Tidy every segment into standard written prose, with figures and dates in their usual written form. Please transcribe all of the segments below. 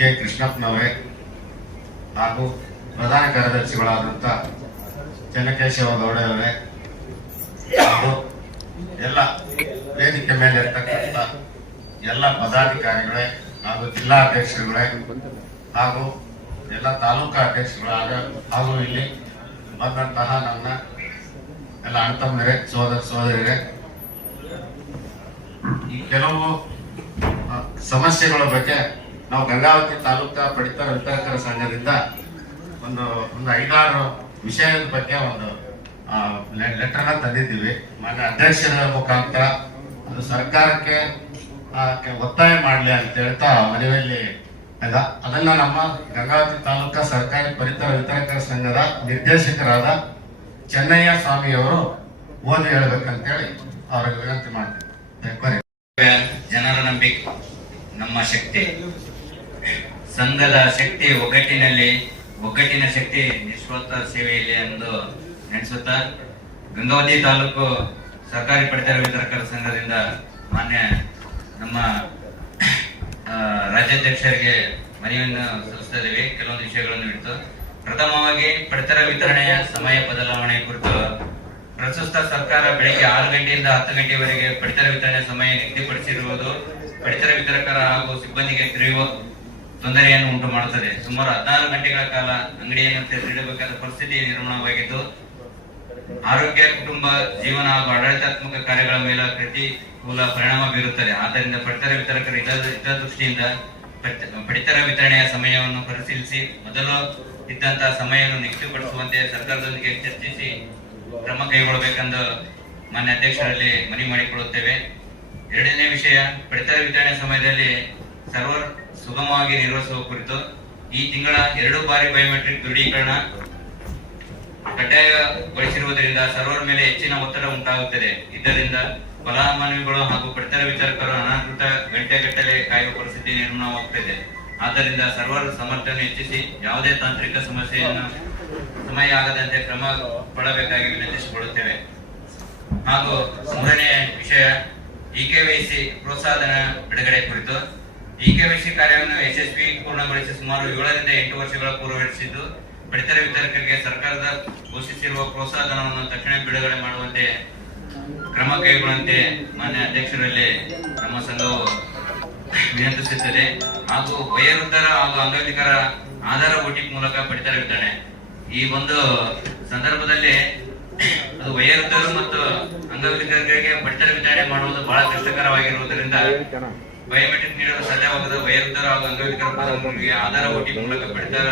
K ಕೃಷ್ಣಪ್ಪನವರೇ ಹಾಗೂ ಪ್ರಧಾನ ಕಾರ್ಯದರ್ಶಿಗಳಾದಂಥ ಚೆನ್ನಕೇಶವ ಗೌಡರವರೇ ಹಾಗೂ ಎಲ್ಲ ವೇದಿಕೆ ಮೇಲೆ ಇರ್ತಕ್ಕಂಥ ಎಲ್ಲ ಪದಾಧಿಕಾರಿಗಳೇ ಹಾಗೂ ಜಿಲ್ಲಾ ಅಧ್ಯಕ್ಷರುಗಳೇ ಹಾಗೂ ಎಲ್ಲ ತಾಲೂಕಾ ಅಧ್ಯಕ್ಷರುಗಳಾಗ ಹಾಗೂ ಇಲ್ಲಿ ಬಂದಂತಹ ನನ್ನ ಎಲ್ಲ ಅಣ್ತಮ್ಮರೇ ಸೋದರಿಯರೇ, ಈ ಕೆಲವು ಸಮಸ್ಯೆಗಳ ಬಗ್ಗೆ ನಾವು ಗಂಗಾವತಿ ತಾಲೂಕಾ ಪಡಿತರ ವಿತರಕರ ಸಂಘದಿಂದ ಒಂದು 5-6 ವಿಷಯದ ಬಗ್ಗೆ ಒಂದು ಲೆಟರ್ನ ತಂದಿದ್ದೀವಿ. ಮಾನ್ಯ ಅಧ್ಯಕ್ಷರ ಮುಖಾಂತರ ಅದು ಸರ್ಕಾರಕ್ಕೆ ಒತ್ತಾಯ ಮಾಡಲಿ ಅಂತ ಹೇಳ್ತಾ ಮನವಿಯಲ್ಲಿ ಅದನ್ನ ನಮ್ಮ ಗಂಗಾವತಿ ತಾಲೂಕಾ ಸರ್ಕಾರಿ ಪಡಿತರ ವಿತರಕರ ಸಂಘದ ನಿರ್ದೇಶಕರಾದ ಚೆನ್ನಯ್ಯ ಸ್ವಾಮಿಯವರು ಓದಿ ಹೇಳ್ಬೇಕಂತೇಳಿ ಅವ್ರಿಗೆ ವಿನಂತಿ ಮಾಡ್ತೀನಿ. ಜನರ ನಂಬಿಕೆ ನಮ್ಮ ಶಕ್ತಿ, ಸಂಘದ ಶಕ್ತಿ ಒಗ್ಗಟ್ಟಿನ ಶಕ್ತಿ ನಿಸ್ವಾರ್ಥ ಸೇವೆಯಲ್ಲಿ ಎಂದು ನೆನೆಸುತ್ತಾ ಗಂಗಾವತಿ ತಾಲೂಕು ಸರ್ಕಾರಿ ಪಡಿತರ ವಿತರಕರ ಸಂಘದಿಂದ ಮಾನ್ಯ ನಮ್ಮ ರಾಜ್ಯಾಧ್ಯಕ್ಷರಿಗೆ ಮನವಿಯನ್ನು ಸಲ್ಲಿಸ್ತಾ ಇದ್ದೇವೆ. ಕೆಲವೊಂದು ವಿಷಯಗಳನ್ನು ಇಟ್ಟು ಪ್ರಥಮವಾಗಿ ಪಡಿತರ ವಿತರಣೆಯ ಸಮಯ ಬದಲಾವಣೆ ಕುರಿತು ಪ್ರಸ್ತುತ ಸರ್ಕಾರ ಬೆಳಗ್ಗೆ 6 ಗಂಟೆಯಿಂದ 10 ಗಂಟೆವರೆಗೆ ಪಡಿತರ ವಿತರಣೆ ಸಮಯ ನಿಗದಿಪಡಿಸಿರುವುದು ಪಡಿತರ ವಿತರಕರ ಹಾಗೂ ಸಿಬ್ಬಂದಿಗೆ ತೀವ್ರ ತೊಂದರೆಯನ್ನು ಉಂಟು ಮಾಡುತ್ತದೆ. ಸುಮಾರು 16 ಗಂಟೆಗಳ ಕಾಲ ಅಂಗಡಿಯನ್ನು ತೆರೆದಿಡಬೇಕಾದ ಪರಿಸ್ಥಿತಿ ನಿರ್ಮಾಣವಾಗಿದ್ದು ಆರೋಗ್ಯ, ಕುಟುಂಬ, ಜೀವನ ಹಾಗೂ ಆಡಳಿತಾತ್ಮಕ ಕಾರ್ಯಗಳ ಮೇಲೆ ಪ್ರತಿಕೂಲ ಪರಿಣಾಮ ಬೀರುತ್ತದೆ. ಆದ್ದರಿಂದ ಪಡಿತರ ವಿತರಕರ ಹಿತದೃಷ್ಟಿಯಿಂದ ಪಡಿತರ ವಿತರಣೆಯ ಸಮಯವನ್ನು ಪರಿಶೀಲಿಸಿ ಮೊದಲು ಇದ್ದಂತಹ ಸಮಯವನ್ನು ನಿಗದಿಪಡಿಸುವಂತೆ ಸರ್ಕಾರದೊಂದಿಗೆ ಚರ್ಚಿಸಿ ಕ್ರಮ ಕೈಗೊಳ್ಳಬೇಕೆಂದು ಮಾನ್ಯ ಅಧ್ಯಕ್ಷರಲ್ಲಿ ಮನವಿ ಮಾಡಿಕೊಳ್ಳುತ್ತೇವೆ. ಎರಡನೇ ವಿಷಯ, ಪಡಿತರ ವಿತರಣೆ ಸಮಯದಲ್ಲಿ ಸರ್ವರ್ ಸುಗಮವಾಗಿ ನಿರ್ವಹಿಸುವ ಕುರಿತು ಈ ತಿಂಗಳ 2 ಬಾರಿ ಬಯೋಮೆಟ್ರಿಕ್ ದೃಢೀಕರಣ ಕಡ್ಡಾಯಗೊಳಿಸಿರುವುದರಿಂದ ಸರ್ವರ್ ಮೇಲೆ ಹೆಚ್ಚಿನ ಒತ್ತಡ ಉಂಟಾಗುತ್ತದೆ. ಇದರಿಂದ ಫಲಾನುಭವಿಗಳು ಹಾಗೂ ಪಡಿತರ ವಿತರಕರು ಅನಧಿಕೃತ ಗಂಟೆಗಟ್ಟಲೆ ಕಾಯುವ ಪರಿಸ್ಥಿತಿ ನಿರ್ಮಾಣವಾಗುತ್ತದೆ. ಆದ್ದರಿಂದ ಸರ್ವರ್ ಸಾಮರ್ಥ್ಯವನ್ನು ಹೆಚ್ಚಿಸಿ ಯಾವುದೇ ತಾಂತ್ರಿಕ ಸಮಯ ಆಗದಂತೆ ಕ್ರಮ ಪಡಬೇಕಾಗಿ ವಿನಂತಿಸಿಕೊಳ್ಳುತ್ತೇವೆ. ಹಾಗೂ ಮೂರನೇ ವಿಷಯ, ಇಕೆವೈಸಿ ಪ್ರೋತ್ಸಾಹಧನ ಬಿಡುಗಡೆ ಕುರಿತು ಇಕೆವೈಸಿ ಕಾರ್ಯವನ್ನು ಯಶಸ್ವಿ ಪೂರ್ಣಗೊಳಿಸಿ ಸುಮಾರು 7 ರಿಂದ 8 ವರ್ಷಗಳ ಪೂರ್ವಗೊಳಿಸಿದ್ದು ಪಡಿತರ ವಿತರಕರಿಗೆ ಸರ್ಕಾರದ ಘೋಷಿಸಿರುವ ಪ್ರೋತ್ಸಾಹಧನವನ್ನು ತಕ್ಷಣ ಬಿಡುಗಡೆ ಮಾಡುವಂತೆ ಕ್ರಮ ಕೈಗೊಳ್ಳುವಂತೆ ಮಾನ್ಯ ಅಧ್ಯಕ್ಷರಲ್ಲಿ ನಮ್ಮ ಸಂಘವು ವಿನಂತಿಸುತ್ತದೆ. ಹಾಗೂ ವಯೋವೃದ್ಧರ ಹಾಗೂ ಅಂಗವಿಕಲರ ಆಧಾರ ಓಟಿಂಗ್ ಮೂಲಕ ಪಡಿತರ ವಿತರಣೆ ಈ ಒಂದು ಸಂದರ್ಭದಲ್ಲಿ ಅದು ವಯೋವೃದ್ಧರು ಮತ್ತು ಅಂಗವಿಕಲರಿಗೆ ಪಡಿತರ ವಿತರಣೆ ಮಾಡುವುದು ಬಹಳ ಕಷ್ಟಕರವಾಗಿರುವುದರಿಂದ ಬಯೋಮೆಟ್ರಿಕ್ ನೀಡಲು ಸಾಧ್ಯವಾಗದ ವಯೋವೃದ್ಧರು ಹಾಗೂ ಅಂಗವಿಕಲ ಫಲಾನುಭವಿಗಳಿಗೆ ಆಧಾರ ಓಟಿಂಗ್ ಮೂಲಕ ಪಡಿತರ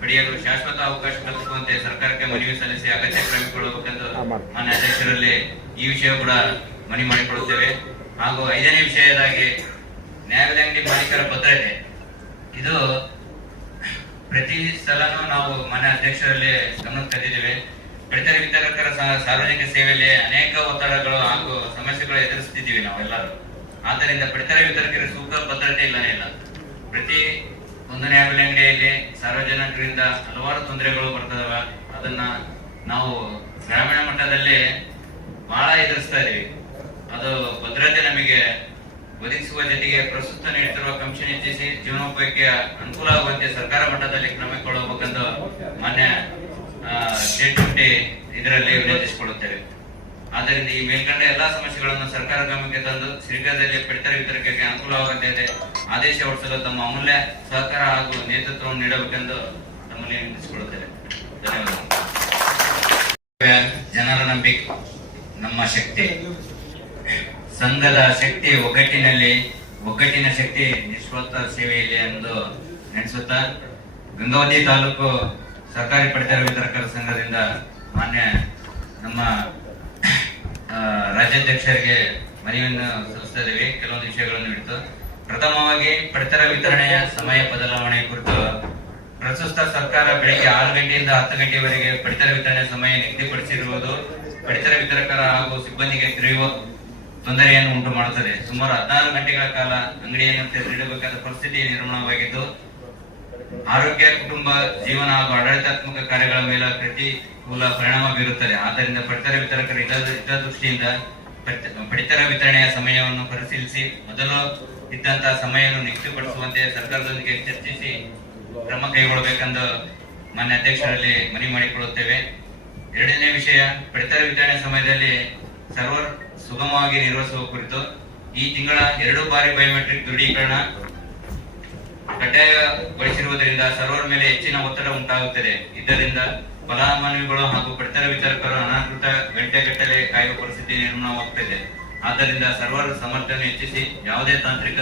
ಪಡೆಯಲು ಶಾಶ್ವತ ಅವಕಾಶ ಕಲ್ಪಿಸುವಂತೆ ಸರ್ಕಾರಕ್ಕೆ ಮನವಿ ಸಲ್ಲಿಸಿ ಅಗತ್ಯ ಕ್ರಮ ಕೈಗೊಳ್ಳಬೇಕೆಂದು ಮಾನ್ಯ ಅಧ್ಯಕ್ಷರಲ್ಲಿ ಈ ವಿಷಯ ಕೂಡ ಮನವಿ ಮಾಡಿಕೊಳ್ಳುತ್ತೇವೆ. ಹಾಗೂ 5ನೇ ವಿಷಯದಾಗಿ ನ್ಯಾಯಬೆಲೆ ಅಂಗಡಿ ಮಾಲೀಕರ ಭದ್ರತೆ. ಇದು ಪ್ರತಿ ಸಲನೂ ನಾವು ಮಾನ್ಯ ಅಧ್ಯಕ್ಷರಲ್ಲಿ ಗಮನ ತಂದಿದ್ದೇವೆ. ಪಡಿತರ ವಿತರಕರ ಸಾರ್ವಜನಿಕ ಸೇವೆಯಲ್ಲಿ ಅನೇಕ ಒತ್ತಡಗಳು ಹಾಗೂ ಸಮಸ್ಯೆಗಳು ಎದುರಿಸುತ್ತಿದ್ದೀವಿ ನಾವೆಲ್ಲರೂ. ಆದ್ದರಿಂದ ಪಡಿತರ ವಿತರಕರಿಗೆ ಸೂಕ್ತ ಭದ್ರತೆ ಇಲ್ಲ. ಪ್ರತಿ ಒಂದು ನ್ಯಾಯಬೆಲೆ ಅಂಗಡಿಯಲ್ಲಿ ಸಾರ್ವಜನಿಕರಿಂದ ಹಲವಾರು ತೊಂದರೆಗಳು ಬರ್ತದವ. ಅದನ್ನ ನಾವು ಗ್ರಾಮೀಣ ಮಟ್ಟದಲ್ಲಿ ಬಹಳ ಎದುರಿಸ್ತಾ ಇದೀವಿ. ಅದು ಭದ್ರತೆ ನಮಗೆ ಒದಗಿಸುವ ಜೊತೆಗೆ ಪ್ರಸ್ತುತ ನೀಡುತ್ತಿರುವ ಕಮಿಷನ್ ಹೆಚ್ಚಿಸಿ ಜೀವನೋಪಾಯಕ್ಕೆ ಅನುಕೂಲ ಆಗುವಂತೆ ಸರ್ಕಾರ ಮಟ್ಟದಲ್ಲಿ ಕ್ರಮ ಕೈಗೊಳ್ಳಬೇಕೆಂದು ಮಾನ್ಯ ಸ್ಟೇಟ್ ಕಮಿಟಿ ಇದರಲ್ಲಿ ವಿನಂತಿಸಿಕೊಳ್ಳುತ್ತೇವೆ. ಆದ್ದರಿಂದ ಈ ಮೇಲ್ಕಂಡ ಎಲ್ಲಾ ಸಮಸ್ಯೆಗಳನ್ನು ಸರ್ಕಾರ ಗಮನಕ್ಕೆ ತಂದು ಶೀಘ್ರದಲ್ಲಿ ಪಡಿತರ ವಿತರಕರಿಗೆ ಅನುಕೂಲವಾಗುವಂತೆ ಆದೇಶ ಹೊರಡಿಸಲು ತಮ್ಮ ಅಮೂಲ್ಯ ಸಹಕಾರ ಹಾಗೂ ನೇತೃತ್ವವನ್ನು ನೀಡಬೇಕೆಂದು ತಮ್ಮಲ್ಲಿ ವಿನಂತಿಸಿಕೊಳ್ಳುತ್ತೇವೆ. ಧನ್ಯವಾದಗಳು. ಜನರ ನಂಬಿಕೆ ನಮ್ಮ ಶಕ್ತಿ, ಸಂಘದ ಶಕ್ತಿ ಒಗ್ಗಟ್ಟಿನ ಶಕ್ತಿ ನಿಸ್ವಾರ್ಥ ಸೇವೆಯಲ್ಲಿ ಎಂದು ನೆನೆಸುತ್ತಾ ಗಂಗಾವತಿ ತಾಲೂಕು ಸರ್ಕಾರಿ ಪಡಿತರ ವಿತರಕರ ಸಂಘದಿಂದ ಮಾನ್ಯ ನಮ್ಮ ರಾಜ್ಯಾಧ್ಯಕ್ಷರಿಗೆ ಮನವಿಯನ್ನು ಸಲ್ಲಿಸ್ತಾ ಇದ್ದೇವೆ. ಕೆಲವೊಂದು ವಿಷಯಗಳನ್ನು ಇಟ್ಟು ಪ್ರಥಮವಾಗಿ ಪಡಿತರ ವಿತರಣೆಯ ಸಮಯ ಬದಲಾವಣೆ ಕುರಿತು ಪ್ರಸ್ತುತ ಸರ್ಕಾರ ಬೆಳಗ್ಗೆ 6 ಗಂಟೆಯಿಂದ 10 ಗಂಟೆವರೆಗೆ ಪಡಿತರ ವಿತರಣೆ ಸಮಯ ನಿಗದಿಪಡಿಸಿರುವುದು ಪಡಿತರ ವಿತರಕರ ಹಾಗೂ ಸಿಬ್ಬಂದಿಗೆ ತೀವ್ರ ತೊಂದರೆಯನ್ನು ಉಂಟು ಮಾಡುತ್ತದೆ. ಸುಮಾರು 16 ಗಂಟೆಗಳ ಕಾಲ ಅಂಗಡಿಯನ್ನು ತೆರೆದಿಡಬೇಕಾದ ಪರಿಸ್ಥಿತಿ ನಿರ್ಮಾಣವಾಗಿದ್ದು ಆರೋಗ್ಯ, ಕುಟುಂಬ, ಜೀವನ ಹಾಗೂ ಆಡಳಿತಾತ್ಮಕ ಕಾರ್ಯಗಳ ಮೇಲೆ ಪ್ರತಿಕೂಲ ಪರಿಣಾಮ ಬೀರುತ್ತದೆ. ಆದ್ದರಿಂದ ಪಡಿತರ ವಿತರಕರ ಹಿತದೃಷ್ಟಿಯಿಂದ ಪಡಿತರ ವಿತರಣೆಯ ಸಮಯವನ್ನು ಪರಿಶೀಲಿಸಿ ಮೊದಲು ಇದ್ದಂತಹ ಸಮಯವನ್ನು ನಿಗದಿಪಡಿಸುವಂತೆ ಸರ್ಕಾರದೊಂದಿಗೆ ಚರ್ಚಿಸಿ ಕ್ರಮ ಕೈಗೊಳ್ಳಬೇಕೆಂದು ಮಾನ್ಯ ಅಧ್ಯಕ್ಷರಲ್ಲಿ ಮನವಿ ಮಾಡಿಕೊಳ್ಳುತ್ತೇವೆ. ಎರಡನೇ ವಿಷಯ, ಪಡಿತರ ವಿತರಣೆ ಸಮಯದಲ್ಲಿ ಸರ್ವರ್ ಸುಗಮವಾಗಿ ನಿರ್ವಹಿಸುವ ಕುರಿತು ಈ ತಿಂಗಳ 2 ಬಾರಿ ಬಯೋಮೆಟ್ರಿಕ್ ದೃಢೀಕರಣ ಕಡ್ಡಾಯಗೊಳಿಸಿರುವುದರಿಂದ ಸರ್ವರ್ ಮೇಲೆ ಹೆಚ್ಚಿನ ಒತ್ತಡ ಉಂಟಾಗುತ್ತದೆ. ಇದರಿಂದ ಫಲಾನುಭವಿಗಳು ಹಾಗೂ ಪಡಿತರ ವಿತರಕರು ಅನಧಿಕೃತ ಗಂಟೆಗಟ್ಟಲೆ ಕಾಯುವ ಪರಿಸ್ಥಿತಿ ನಿರ್ಮಾಣವಾಗುತ್ತದೆ. ಆದ್ದರಿಂದ ಸರ್ವರ್ ಸಾಮರ್ಥ್ಯವನ್ನು ಹೆಚ್ಚಿಸಿ ಯಾವುದೇ ತಾಂತ್ರಿಕ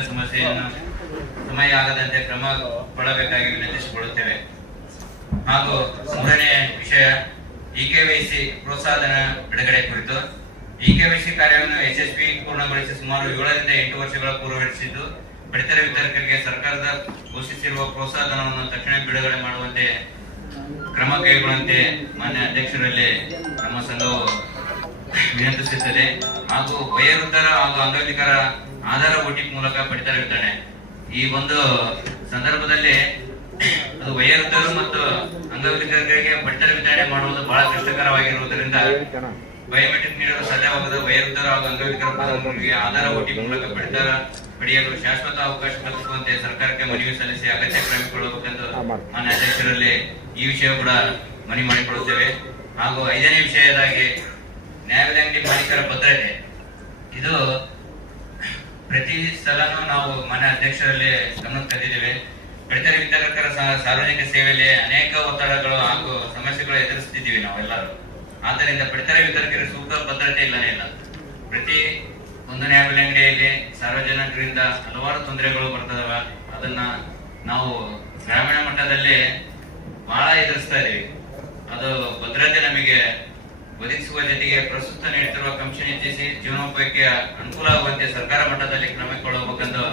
ಸಮಯ ಆಗದಂತೆ ಕ್ರಮ ಕೊಡಬೇಕಾಗಿ ವಿನಂತಿಸಿಕೊಳ್ಳುತ್ತೇವೆ. ಹಾಗೂ ಮೂರನೇ ವಿಷಯ, EKYC ಪ್ರೋತ್ಸಾಹಧನ ಬಿಡುಗಡೆ ಕುರಿತು. EKYC ಕಾರ್ಯವನ್ನು ಯಶಸ್ವಿ ಪೂರ್ಣಗೊಳಿಸಿ ಸುಮಾರು 7 ರಿಂದ 8 ವರ್ಷಗಳ ಪೂರ್ವಗೊಳಿಸಿದ್ದು, ಪಡಿತರ ವಿತರಕರಿಗೆ ಸರ್ಕಾರದ ಘೋಷಿಸಿರುವ ಪ್ರೋತ್ಸಾಹಧನವನ್ನು ತಕ್ಷಣ ಬಿಡುಗಡೆ ಮಾಡುವಂತೆ ಕ್ರಮ ಕೈಗೊಳ್ಳುವಂತೆ ಮಾನ್ಯ ಅಧ್ಯಕ್ಷರಲ್ಲಿ ನಮ್ಮ ಸಂಘವು ವಿನಂತಿಸುತ್ತದೆ. ಹಾಗೂ ವಯೋವೃದ್ಧರ ಹಾಗೂ ಅಂಗವಿಕಲರ ಆಧಾರ OTP ಮೂಲಕ ಪಡಿತರ ವಿತರಣೆ. ಈ ಒಂದು ಸಂದರ್ಭದಲ್ಲಿ ಅದು ವಯೋವೃದ್ಧರು ಮತ್ತು ಅಂಗವಿಕಲರಿಗೆ ಪಡಿತರ ವಿತರಣೆ ಮಾಡುವುದು ಬಹಳ ಕಷ್ಟಕರವಾಗಿರುವುದರಿಂದ ಬಯೋಮೆಟ್ರಿಕ್ ನೀಡಲು ಸಾಧ್ಯವಾಗದ ವಯೋವೃದ್ಧರು ಹಾಗೂ ಅಂಗವಿಕಲ ಫಲಾನುಭವಿಗಳಿಗೆ ಆಧಾರ OTP ಮೂಲಕ ಪಡಿತರ ಪಡೆಯಲು ಶಾಶ್ವತ ಅವಕಾಶ ಕಲ್ಪಿಸುವಂತೆ ಸರ್ಕಾರಕ್ಕೆ ಮನವಿ ಸಲ್ಲಿಸಿ ಅಗತ್ಯ ಕ್ರಮ ಕೈಗೊಳ್ಳಬೇಕೆಂದು ಮಾನ್ಯ ಅಧ್ಯಕ್ಷರಲ್ಲಿ ಈ ವಿಷಯ ಕೂಡ ಮನವಿ ಮಾಡಿಕೊಳ್ಳುತ್ತೇವೆ. ಹಾಗೂ 5ನೇ ವಿಷಯದಾಗಿ ನ್ಯಾಯಬೆಲೆ ಅಂಗಡಿ ಮಾಲೀಕರ ಭದ್ರತೆ. ಇದು ಪ್ರತಿ ಸಲನೂ ನಾವು ಮಾನ್ಯ ಅಧ್ಯಕ್ಷರಲ್ಲಿ ಗಮನ ತಂದಿದ್ದೇವೆ. ಪಡಿತರ ವಿತರಕರ ಸಾರ್ವಜನಿಕ ಸೇವೆಯಲ್ಲಿ ಅನೇಕ ಒತ್ತಡಗಳು ಹಾಗೂ ಸಮಸ್ಯೆಗಳು ಎದುರಿಸುತ್ತಿದ್ದೀವಿ ನಾವೆಲ್ಲರೂ. ಆದ್ದರಿಂದ ಪಡಿತರ ವಿತರಕರಿಗೆ ಸೂಕ್ತ ಭದ್ರತೆ ಇಲ್ಲನೇ ಇಲ್ಲ. ಪ್ರತಿ ಒಂದು ನ್ಯಾಯಬೆಲೆ ಅಂಗಡಿಯಲ್ಲಿ ಸಾರ್ವಜನಿಕರಿಂದ ಹಲವಾರು ತೊಂದರೆಗಳು ಬರ್ತದವ. ಅದನ್ನ ನಾವು ಗ್ರಾಮೀಣ ಮಟ್ಟದಲ್ಲಿ ಬಹಳ ಎದುರಿಸ್ತಾ ಇದೀವಿ. ಅದು ಭದ್ರತೆ ನಮಗೆ ಒದಗಿಸುವ ಜೊತೆಗೆ ಪ್ರಸ್ತುತ ನೀಡುತ್ತಿರುವ ಕಮಿಷನ್ ಹೆಚ್ಚಿಸಿ ಜೀವನೋಪಾಯಕ್ಕೆ ಅನುಕೂಲ ಆಗುವಂತೆ ಸರ್ಕಾರ ಮಟ್ಟದಲ್ಲಿ ಕ್ರಮ ಕೈಗೊಳ್ಳಬೇಕೆಂದು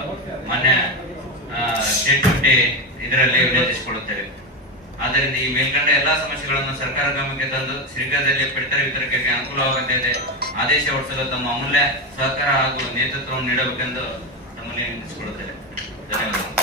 ಮಾನ್ಯ ಸ್ಟೇಟ್ ಕಮಿಟಿ ಇದರಲ್ಲಿ ವಿನಂತಿಸಿಕೊಳ್ಳುತ್ತೇವೆ. ಆದ್ದರಿಂದ ಈ ಮೇಲ್ಕಂಡ ಎಲ್ಲಾ ಸಮಸ್ಯೆಗಳನ್ನು ಸರ್ಕಾರ ಗಮನಕ್ಕೆ ತಂದು ಶೀಘ್ರದಲ್ಲಿ ಪಡಿತರ ವಿತರಕರಿಗೆ ಅನುಕೂಲವಾಗುವಂತೆ ಆದೇಶ ಹೊರಡಿಸಲು ತಮ್ಮ ಅಮೂಲ್ಯ ಸಹಕಾರ ಹಾಗೂ ನೇತೃತ್ವವನ್ನು ನೀಡಬೇಕೆಂದು ತಮ್ಮಲ್ಲಿ ವಿನಂತಿಸಿಕೊಳ್ಳುತ್ತೇವೆ. ಧನ್ಯವಾದಗಳು.